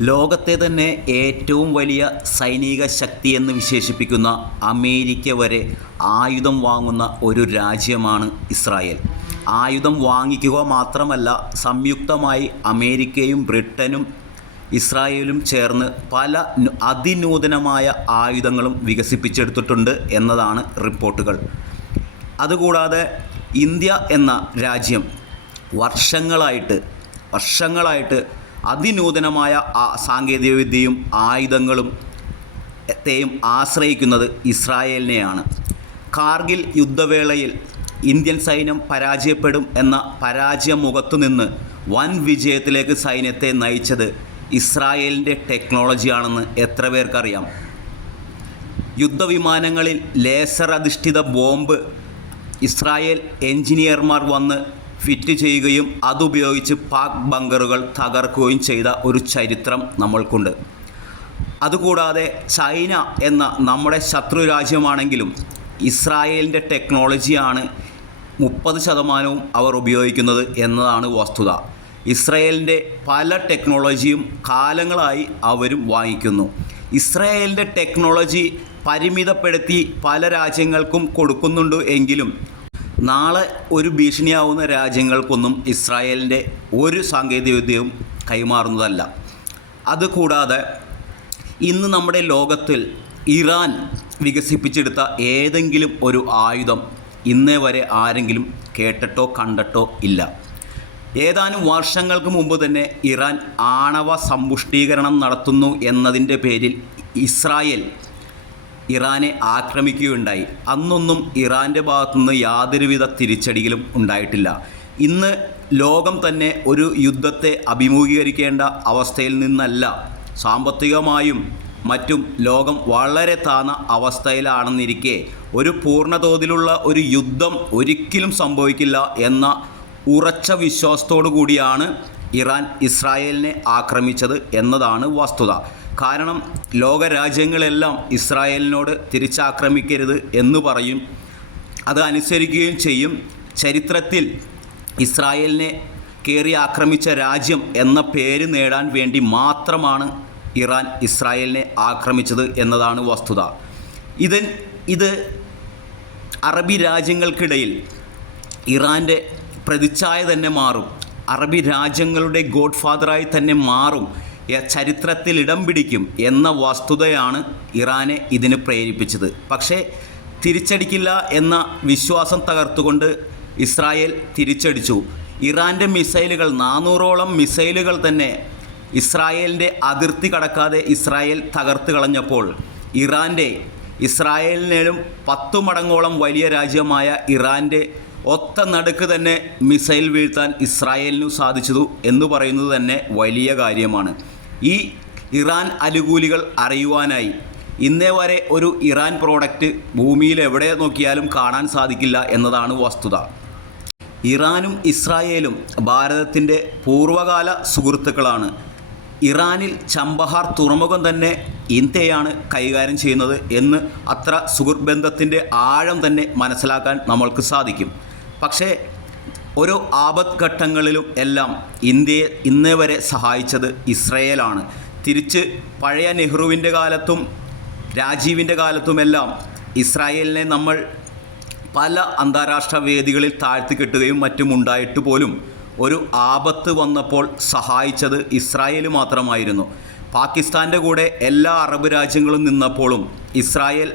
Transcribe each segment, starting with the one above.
ലോകത്തെ തന്നെ ഏറ്റവും വലിയ സൈനിക ശക്തി എന്ന് വിശേഷിപ്പിക്കുന്ന അമേരിക്ക വരെ ആയുധം വാങ്ങുന്ന ഒരു രാജ്യമാണ് ഇസ്രായേൽ. ആയുധം വാങ്ങിക്കുക മാത്രമല്ല സംയുക്തമായി അമേരിക്കയും ബ്രിട്ടനും ഇസ്രായേലും ചേർന്ന് പല അതിനൂതനമായ ആയുധങ്ങളും വികസിപ്പിച്ചെടുത്തിട്ടുണ്ട് എന്നതാണ് റിപ്പോർട്ടുകൾ. അതുകൂടാതെ ഇന്ത്യ എന്ന രാജ്യം വർഷങ്ങളായിട്ട് വർഷങ്ങളായിട്ട് അതിനൂതനമായ സാങ്കേതികവിദ്യയും ആയുധങ്ങളും ത്തെയും ആശ്രയിക്കുന്നത് ഇസ്രായേലിനെയാണ്. കാർഗിൽ യുദ്ധവേളയിൽ ഇന്ത്യൻ സൈന്യം പരാജയപ്പെടും എന്ന പരാജയ മുഖത്തു നിന്ന് വൻ വിജയത്തിലേക്ക് സൈന്യത്തെ നയിച്ചത് ഇസ്രായേലിന്റെ ടെക്നോളജിയാണെന്ന് എത്ര പേർക്കറിയാം? യുദ്ധവിമാനങ്ങളിൽ ലേസർ അധിഷ്ഠിത ബോംബ് ഇസ്രായേൽ എഞ്ചിനീയർമാർ വന്ന് ഫിറ്റ് ചെയ്യുകയും അതുപയോഗിച്ച് പാക് ബങ്കറുകൾ തകർക്കുകയും ചെയ്ത ഒരു ചരിത്രം നമ്മൾക്കുണ്ട്. അതുകൂടാതെ ചൈന എന്ന നമ്മുടെ ശത്രു രാജ്യമാണെങ്കിലും ഇസ്രായേലിന്റെ ടെക്നോളജിയാണ് മുപ്പത് ശതമാനവും അവർ ഉപയോഗിക്കുന്നത് എന്നതാണ് വസ്തുത. ഇസ്രായേലിന്റെ പല ടെക്നോളജിയും കാലങ്ങളായി അവരും വാങ്ങിക്കുന്നു. ഇസ്രായേലിന്റെ ടെക്നോളജി പരിമിതപ്പെടുത്തി പല രാജ്യങ്ങൾക്കും കൊടുക്കുന്നുണ്ട് എങ്കിലും നാളെ ഒരു ഭീഷണിയാവുന്ന രാജ്യങ്ങൾക്കൊന്നും ഇസ്രായേലിന്റെ ഒരു സാങ്കേതികവിദ്യയും കൈമാറുന്നതല്ല. അതുകൂടാതെ ഇന്ന് നമ്മുടെ ലോകത്തിൽ ഇറാൻ വികസിപ്പിച്ചെടുത്ത ഏതെങ്കിലും ഒരു ആയുധം ഇന്നേ വരെ ആരെങ്കിലും കേട്ടിട്ടോ കണ്ടിട്ടോ ഇല്ല. ഏതാനും വർഷങ്ങൾക്ക് മുമ്പ് തന്നെ ഇറാൻ ആണവ സമ്പുഷ്ടീകരണം നടത്തുന്നു എന്നതിന്റെ പേരിൽ ഇസ്രായേൽ ഇറാനെ ആക്രമിക്കുകയുണ്ടായി. അന്നൊന്നും ഇറാന്റെ ഭാഗത്തുനിന്ന് യാതൊരുവിധ തിരിച്ചടികളും ഉണ്ടായിട്ടില്ല. ഇന്ന് ലോകം തന്നെ ഒരു യുദ്ധത്തെ അഭിമുഖീകരിക്കേണ്ട അവസ്ഥയിൽ നിന്നല്ല സാമ്പത്തികമായും മറ്റും ലോകം വളരെ താന്ന അവസ്ഥയിലാണെന്നിരിക്കെ ഒരു പൂർണതോതിലുള്ള ഒരു യുദ്ധം ഒരിക്കലും സംഭവിക്കില്ല എന്ന ഉറച്ച വിശ്വാസത്തോടു കൂടിയാണ് ഇറാൻ ഇസ്രായേലിനെ ആക്രമിച്ചത് എന്നതാണ് വസ്തുത. കാരണം ലോകരാജ്യങ്ങളെല്ലാം ഇസ്രായേലിനോട് തിരിച്ചാക്രമിക്കരുത് എന്ന് പറയും. അത് അനുസരിക്കുകയും ചെയ്യും. ചരിത്രത്തിൽ ഇസ്രായേലിനെ കയറി ആക്രമിച്ച രാജ്യം എന്ന പേര് നേടാൻ വേണ്ടി മാത്രമാണ് ഇറാൻ ഇസ്രായേലിനെ ആക്രമിച്ചത് എന്നതാണ് വസ്തുത. ഇത് ഇത് അറബി രാജ്യങ്ങൾക്കിടയിൽ ഇറാന്റെ പ്രതിച്ഛായ തന്നെ മാറും. അറബി രാജ്യങ്ങളുടെ ഗോഡ് ഫാദറായി തന്നെ മാറും. ചരിത്രത്തിൽ ഇടം പിടിക്കും എന്ന വസ്തുതയാണ് ഇറാനെ ഇതിന് പ്രേരിപ്പിച്ചത്. പക്ഷേ തിരിച്ചടിക്കില്ല എന്ന വിശ്വാസം തകർത്തുകൊണ്ട് ഇസ്രായേൽ തിരിച്ചടിച്ചു. ഇറാന്റെ മിസൈലുകൾ നാനൂറോളം മിസൈലുകൾ തന്നെ ഇസ്രായേലിന്റെ അതിർത്തി കടക്കാതെ ഇസ്രായേൽ തകർത്ത് കളഞ്ഞപ്പോൾ ഇറാന്റെ ഇസ്രായേലിനേലും പത്തു മടങ്ങോളം വലിയ രാജ്യമായ ഇറാന്റെ ഒത്ത നടുക്ക് തന്നെ മിസൈൽ വീഴ്ത്താൻ ഇസ്രായേലിനു സാധിച്ചതു എന്ന് പറയുന്നത് തന്നെ വലിയ കാര്യമാണ്. ഈ ഇറാൻ അനുകൂലികൾ അറിയുവാനായി. ഇന്നേ വരെ ഒരു ഇറാൻ പ്രോഡക്റ്റ് ഭൂമിയിൽ എവിടെ നോക്കിയാലും കാണാൻ സാധിക്കില്ല എന്നതാണ് വസ്തുത. ഇറാനും ഇസ്രായേലും ഭാരതത്തിന്റെ പൂർവകാല സുഹൃത്തുക്കളാണ്. ഇറാനിൽ ചമ്പഹാർ തുറമുഖം തന്നെ ഇന്ത്യയാണ് കൈകാര്യം ചെയ്യുന്നത് എന്ന് അത്ര സുഹൃത്ബന്ധത്തിന്റെ ആഴം തന്നെ മനസ്സിലാക്കാൻ നമ്മൾക്ക് സാധിക്കും. പക്ഷേ ഓരോ ആപത് ഘട്ടങ്ങളിലും എല്ലാം ഇന്ത്യയെ ഇന്നേ വരെ സഹായിച്ചത് ഇസ്രയേലാണ്. തിരിച്ച് പഴയ നെഹ്റുവിന്റെ കാലത്തും രാജീവിന്റെ കാലത്തുമെല്ലാം ഇസ്രായേലിനെ നമ്മൾ പല അന്താരാഷ്ട്ര വേദികളിൽ താഴ്ത്തിക്കെട്ടുകയും മറ്റും ഉണ്ടായിട്ട് പോലും ഒരു ആപത്ത് വന്നപ്പോൾ സഹായിച്ചത് ഇസ്രായേൽ മാത്രമായിരുന്നു. പാകിസ്ഥാന്റെ കൂടെ എല്ലാ അറബ് രാജ്യങ്ങളും നിന്നപ്പോഴും ഇസ്രായേൽ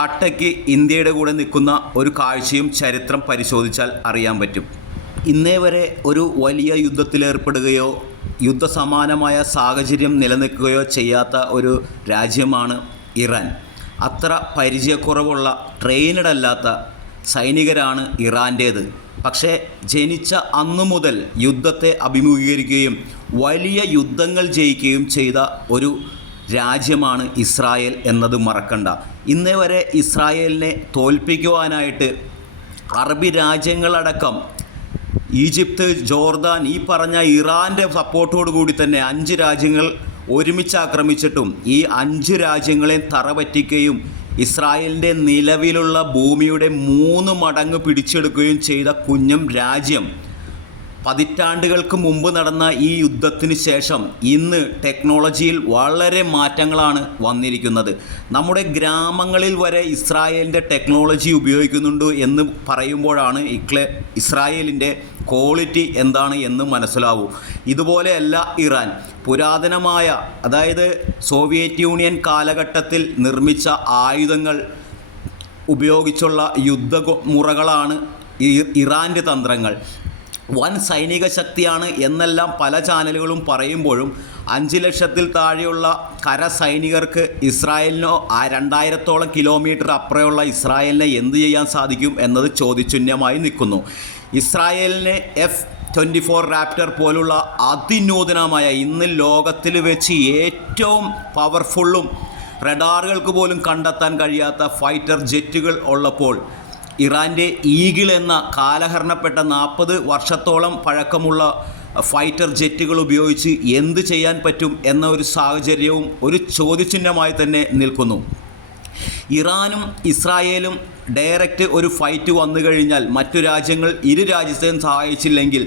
കട്ടയ്ക്ക് ഇന്ത്യയുടെ കൂടെ നിൽക്കുന്ന ഒരു കാഴ്ചയും ചരിത്രം പരിശോധിച്ചാൽ അറിയാൻ പറ്റും. ഇന്നേ വരെ ഒരു വലിയ യുദ്ധത്തിലേർപ്പെടുകയോ യുദ്ധസമാനമായ സാഹചര്യം നിലനിൽക്കുകയോ ചെയ്യാത്ത ഒരു രാജ്യമാണ് ഇറാൻ. അത്ര പരിചയക്കുറവുള്ള ട്രെയിനഡ് അല്ലാത്ത സൈനികരാണ് ഇറാന്റേത്. പക്ഷേ ജനിച്ച അന്നു മുതൽ യുദ്ധത്തെ അഭിമുഖീകരിക്കുകയും വലിയ യുദ്ധങ്ങൾ ജയിക്കുകയും ചെയ്ത ഒരു രാജ്യമാണ് ഇസ്രായേൽ എന്നത് മറക്കണ്ട. ഇന്നേ വരെ ഇസ്രായേലിനെ തോൽപ്പിക്കുവാനായിട്ട് അറബി രാജ്യങ്ങളടക്കം ഈജിപ്ത് ജോർദാൻ ഈ പറഞ്ഞ ഇറാന്റെ സപ്പോർട്ടോടു കൂടി തന്നെ അഞ്ച് രാജ്യങ്ങൾ ഒരുമിച്ച് ആക്രമിച്ചിട്ടും ഈ അഞ്ച് രാജ്യങ്ങളെ തറപറ്റിക്കുകയും ഇസ്രായേലിന്റെ നിലവിലുള്ള ഭൂമിയുടെ മൂന്ന് മടങ്ങ് പിടിച്ചെടുക്കുകയും ചെയ്ത കുഞ്ഞം രാജ്യം പതിറ്റാണ്ടുകൾക്ക് മുമ്പ് നടന്ന ഈ യുദ്ധത്തിന് ശേഷം ഇന്ന് ടെക്നോളജിയിൽ വളരെ മാറ്റങ്ങളാണ് വന്നിരിക്കുന്നത്. നമ്മുടെ ഗ്രാമങ്ങളിൽ വരെ ഇസ്രായേലിന്റെ ടെക്നോളജി ഉപയോഗിക്കുന്നുണ്ട് എന്ന് പറയുമ്പോഴാണ് ഇക്ലെ ഇസ്രായേലിന്റെ ക്വാളിറ്റി എന്താണ് എന്ന് മനസ്സിലാവൂ. ഇതുപോലെയല്ല ഇറാൻ. പുരാതനമായ അതായത് സോവിയറ്റ് യൂണിയൻ കാലഘട്ടത്തിൽ നിർമ്മിച്ച ആയുധങ്ങൾ ഉപയോഗിച്ചുള്ള യുദ്ധ മുറകളാണ് ഈ ഇറാന്റെ തന്ത്രങ്ങൾ. വൻ സൈനിക ശക്തിയാണ് എന്നെല്ലാം പല ചാനലുകളും പറയുമ്പോഴും അഞ്ച് ലക്ഷത്തിൽ താഴെയുള്ള കര സൈനികർക്ക് ഇസ്രായേലിനോ ആ രണ്ടായിരത്തോളം കിലോമീറ്റർ അപ്പുറമുള്ള ഇസ്രായേലിനെ എന്ത് ചെയ്യാൻ സാധിക്കും എന്നത് ചോദ്യചിഹ്നമായി നിൽക്കുന്നു. ഇസ്രായേലിനെ എഫ് ട്വന്റി ഫോർ റാപ്റ്റർ പോലുള്ള അതിനൂതനമായ ഇന്ന് ലോകത്തിൽ വെച്ച് ഏറ്റവും പവർഫുള്ളും റഡാറുകൾക്ക് പോലും കണ്ടെത്താൻ കഴിയാത്ത ഫൈറ്റർ ജെറ്റുകൾ ഉള്ളപ്പോൾ ഇറാന്റെ ഈഗിൾ എന്ന കാലഹരണപ്പെട്ട നാൽപ്പത് വർഷത്തോളം പഴക്കമുള്ള ഫൈറ്റർ ജെറ്റുകൾ ഉപയോഗിച്ച് എന്ത് ചെയ്യാൻ പറ്റും എന്ന ഒരു സാഹചര്യവും ഒരു ചോദ്യചിഹ്നമായി തന്നെ നിൽക്കുന്നു. ഇറാനും ഇസ്രായേലും ഡയറക്റ്റ് ഒരു ഫൈറ്റ് വന്നു കഴിഞ്ഞാൽ മറ്റു രാജ്യങ്ങൾ ഇരു രാജ്യത്തെയും സഹായിച്ചില്ലെങ്കിൽ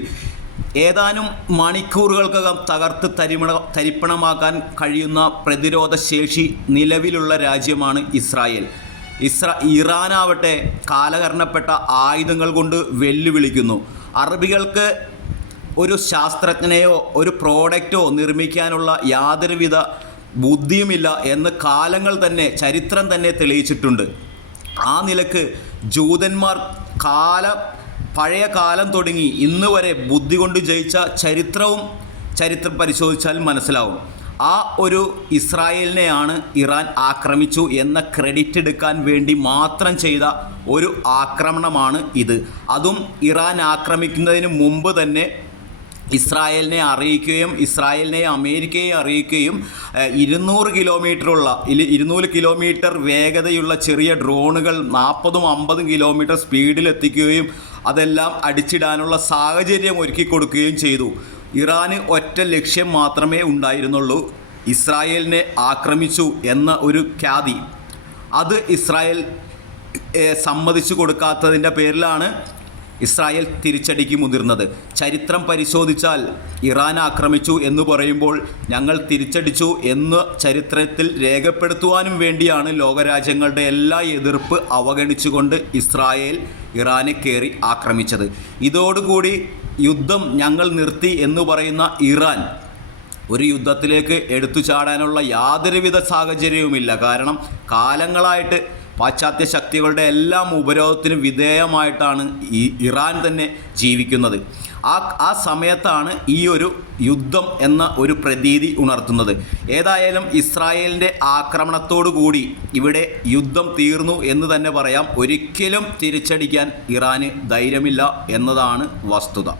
ഏതാനും മണിക്കൂറുകൾക്കകം തകർത്ത് തരിമണ തരിപ്പണമാക്കാൻ കഴിയുന്ന പ്രതിരോധ ശേഷി നിലവിലുള്ള രാജ്യമാണ് ഇസ്രായേൽ. ഇസ്ര ഇറാനാവട്ടെ കാലഹരണപ്പെട്ട ആയുധങ്ങൾ കൊണ്ട് വെല്ലുവിളിക്കുന്നു. അറബികൾക്ക് ഒരു ശാസ്ത്രജ്ഞനെയോ ഒരു പ്രോഡക്റ്റോ നിർമ്മിക്കാനുള്ള യാതൊരുവിധ ബുദ്ധിയുമില്ല എന്ന് കാലങ്ങൾ തന്നെ ചരിത്രം തന്നെ തെളിയിച്ചിട്ടുണ്ട്. ആ നിലയ്ക്ക് ജൂതന്മാർ കാല പഴയ കാലം തുടങ്ങി ഇന്ന് വരെ ബുദ്ധി കൊണ്ട് ജയിച്ച ചരിത്രവും ചരിത്രം പരിശോധിച്ചാൽ മനസ്സിലാവും. ആ ഒരു ഇസ്രായേലിനെയാണ് ഇറാൻ ആക്രമിച്ചു എന്ന ക്രെഡിറ്റ് എടുക്കാൻ വേണ്ടി മാത്രം ചെയ്ത ഒരു ആക്രമണമാണ് ഇത്. അതും ഇറാൻ ആക്രമിക്കുന്നതിന് മുമ്പ് തന്നെ ഇസ്രായേലിനെ അറിയിക്കുകയും ഇസ്രായേലിനെ അമേരിക്കയെ അറിയിക്കുകയും ഇരുന്നൂറ് കിലോമീറ്ററുള്ള ഇരുന്നൂറ് കിലോമീറ്റർ വേഗതയുള്ള ചെറിയ ഡ്രോണുകൾ നാൽപ്പതും അമ്പതും കിലോമീറ്റർ സ്പീഡിൽ എത്തിക്കുകയും അതെല്ലാം അടിച്ചിടാനുള്ള സാഹചര്യം ഒരുക്കി കൊടുക്കുകയും ചെയ്തു. ഇറാന് ഒറ്റ ലക്ഷ്യം മാത്രമേ ഉണ്ടായിരുന്നുള്ളൂ. ഇസ്രായേലിനെ ആക്രമിച്ചു എന്ന ഒരു ഖ്യാതി. അത് ഇസ്രായേൽ സമ്മതിച്ചു കൊടുക്കാത്തതിന്റെ പേരിലാണ് ഇസ്രായേൽ തിരിച്ചടിക്ക് മുതിർന്നത്. ചരിത്രം പരിശോധിച്ചാൽ ഇറാൻ ആക്രമിച്ചു എന്ന് പറയുമ്പോൾ ഞങ്ങൾ തിരിച്ചടിച്ചു എന്ന് ചരിത്രത്തിൽ രേഖപ്പെടുത്തുവാനും വേണ്ടിയാണ് ലോകരാജ്യങ്ങളുടെ എല്ലാ എതിർപ്പ് അവഗണിച്ചുകൊണ്ട് ഇസ്രായേൽ ഇറാനെ കയറി ആക്രമിച്ചത്. ഇതോടുകൂടി യുദ്ധം ഞങ്ങൾ നിർത്തി എന്ന് പറയുന്ന ഇറാൻ ഒരു യുദ്ധത്തിലേക്ക് എടുത്തു ചാടാനുള്ള യാതൊരുവിധ സാഹചര്യവുമില്ല. കാരണം കാലങ്ങളായിട്ട് പാശ്ചാത്യ ശക്തികളുടെ എല്ലാം ഉപരോധത്തിന് വിധേയമായിട്ടാണ് ഈ ഇറാൻ തന്നെ ജീവിക്കുന്നത്. ആ ആ സമയത്താണ് ഈ ഒരു യുദ്ധം എന്ന ഒരു പ്രതീതി ഉണർത്തുന്നത്. ഏതായാലും ഇസ്രായേലിന്റെ കൂടി ഇവിടെ യുദ്ധം തീർന്നു എന്ന് തന്നെ പറയാം. ഒരിക്കലും തിരിച്ചടിക്കാൻ ഇറാന് ധൈര്യമില്ല എന്നതാണ് വസ്തുത.